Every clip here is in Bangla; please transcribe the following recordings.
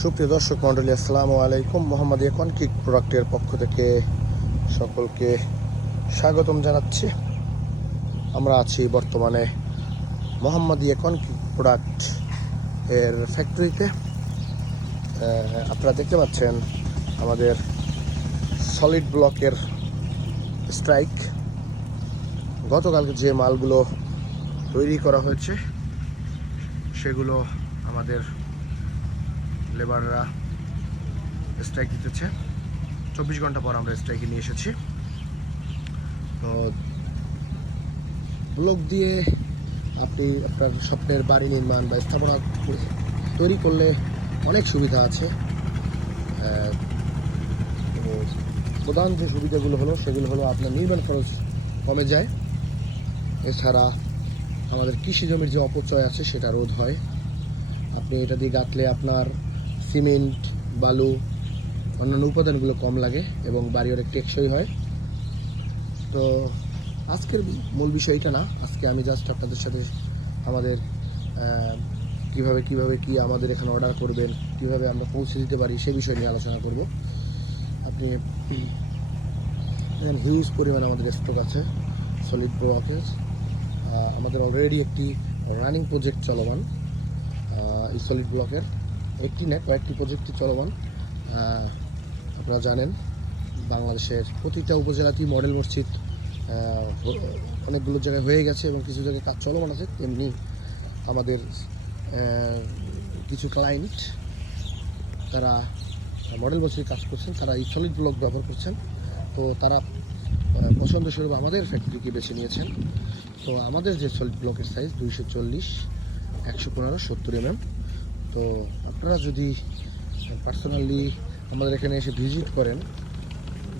সুপ্রিয় দর্শক মন্ডলী আসসালামু আলাইকুম। মোহাম্মদ কনক্রিট প্রোডাক্টের পক্ষ থেকে সকলকে স্বাগতম জানাচ্ছি। আমরা আছি বর্তমানে মোহাম্মদিয়া কনক্রিট প্রোডাক্টের ফ্যাক্টরিতে আপনারা দেখতে পাচ্ছেন আমাদের সলিড ব্লকের স্ট্রাইক গতকালকে যে মালগুলো তৈরি করা হয়েছে, সেগুলো আমাদের লেবাররা স্ট্রাইক দিতেছে চব্বিশ ঘণ্টা পর আমরা স্ট্রাইকে নিয়ে এসেছি। তো ব্লক দিয়ে আপনি আপনার স্বপ্নের বাড়ি নির্মাণ বা স্থাপনা তৈরি করলে অনেক সুবিধা আছে। প্রধান যে সুবিধাগুলো হলো, সেগুলো হলো আপনার নির্মাণ খরচ কমে যায়। এছাড়া আমাদের কৃষি জমির যে অপচয় আছে, সেটা রোধ হয়। আপনি এটা দিয়ে গাঁথলে আপনার সিমেন্ট, বালু, অন্যান্য উপাদানগুলো কম লাগে এবং বাড়ি অনেক টেকসই হয়। তো আজকের মূল বিষয় এটা না, আজকে আমি জাস্ট আপনাদের সাথে আমাদের কীভাবে কীভাবে কি আমাদের এখানে অর্ডার করবেন, কীভাবে আমরা পৌঁছে দিতে পারি সে বিষয় নিয়ে আলোচনা করব। আপনি হিউজ পরিমাণ আমাদের স্টক আছে সলিড ব্লকের আমাদের অলরেডি একটি রানিং প্রজেক্ট চলমান এই সলিড ব্লকের একটি না কয়েকটি প্রজেক্টই চলমান। আপনারা জানেন, বাংলাদেশের প্রতিটা উপজেলাতেই মডেল মসজিদ অনেকগুলো জায়গায় হয়ে গেছে এবং কিছু জায়গায় কাজ চলমান আছে। তেমনি আমাদের কিছু ক্লায়েন্ট তারা মডেল মসজিদে কাজ করছেন, তারা এই সলিড ব্লক ব্যবহার করছেন। তো তারা পছন্দস্বরূপ আমাদের ফ্যাক্টরিকে বেছে নিয়েছেন। তো আমাদের যে সলিড ব্লকের সাইজ দুইশো চল্লিশ, একশো পনেরো, সত্তর এমএম তো আপনারা যদি পার্সোনালি আমাদের এখানে এসে ভিজিট করেন,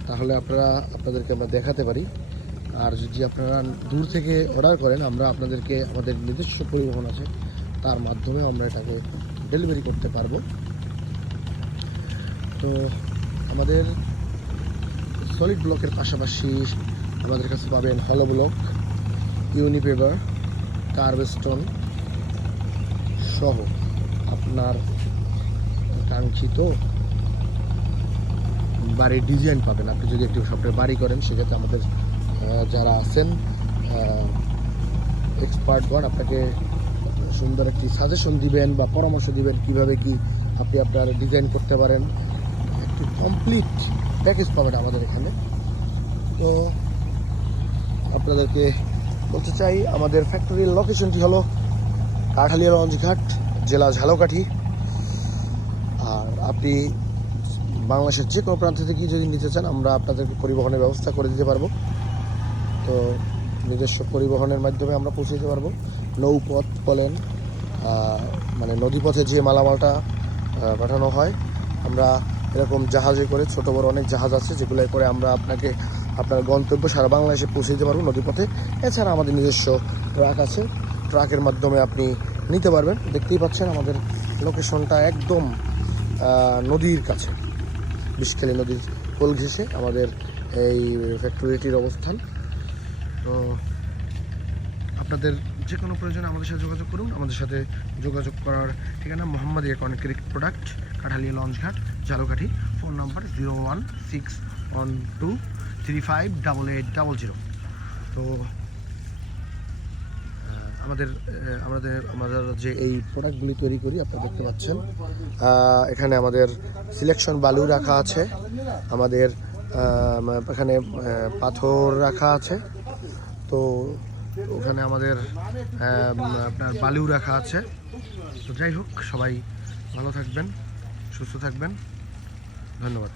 তাহলে আপনারা, আপনাদেরকে আমরা দেখাতে পারি। আর যদি আপনারা দূর থেকে অর্ডার করেন, আমরা আপনাদেরকে আমাদের নিজস্ব পরিবহন আছে, তার মাধ্যমে আমরা এটাকে ডেলিভারি করতে পারব। তো আমাদের সলিড ব্লকের পাশাপাশি আমাদের কাছে পাবেন হলো ব্লক ইউনিপেপার কার্ভেস্টোন সহ। আপনার কাঙ্ক্ষিত বাড়ির ডিজাইন পাবেন। আপনি যদি একটি স্বপ্নের বাড়ি করেন, সেক্ষেত্রে আমাদের যারা আছেন এক্সপার্টগণ আপনাকে সুন্দর একটি সাজেশন দিবেন বা পরামর্শ দিবেন কীভাবে কি আপনি আপনার ডিজাইন করতে পারেন। একটি কমপ্লিট প্যাকেজ পাবেন আমাদের এখানে। তো আপনাদেরকে বলতে চাই, আমাদের ফ্যাক্টরির লোকেশনটি হলো কাঠালিয়া লঞ্চঘাট জেলা ঝালকাঠি। আর আপনি বাংলাদেশের যে কোনো প্রান্ত থেকে যদি নিতে চান, আমরা আপনাদেরকে পরিবহনের ব্যবস্থা করে দিতে পারব। তো নিজস্ব পরিবহনের মাধ্যমে আমরা পৌঁছে দিতে পারব। নৌপথ বলেন মানে নদীপথে যে মালামালটা পাঠানো হয়, আমরা এরকম জাহাজে করে, ছোট বড় অনেক জাহাজ আছে যেগুলো করে আমরা আপনাকে, আপনার গন্তব্য সারা বাংলাদেশে পৌঁছে দিতে পারব নদীপথে। এছাড়া আমাদের নিজস্ব ট্রাক আছে। ট্রাকের মাধ্যমে আপনি নিতে পারবেন। দেখতেই পাচ্ছেন আমাদের লোকেশনটা একদম নদীর কাছে। বিষখালী নদীর কোল ঘেঁষে আমাদের এই ফ্যাক্টরিটির অবস্থান। তো আপনাদের যে কোনো প্রয়োজনে আমাদের সাথে যোগাযোগ করুন। আমাদের সাথে যোগাযোগ করার ঠিকানা Mohammad concrete product Kathalia লঞ্চঘাট Jhalakathi. Phone number zero one six one two three five double eight double zero তো আহ, আমাদের আমাদের যে এই প্রোডাক্টগুলি তৈরি করি আপনারা দেখতে পাচ্ছেন। এখানে আমাদের সিলেকশন বালু রাখা আছে। আমাদের এখানে পাথর রাখা আছে। তো ওখানে আমাদের আপনার বালিও রাখা আছে। তো যাই হোক সবাই ভালো থাকবেন সুস্থ থাকবেন। ধন্যবাদ।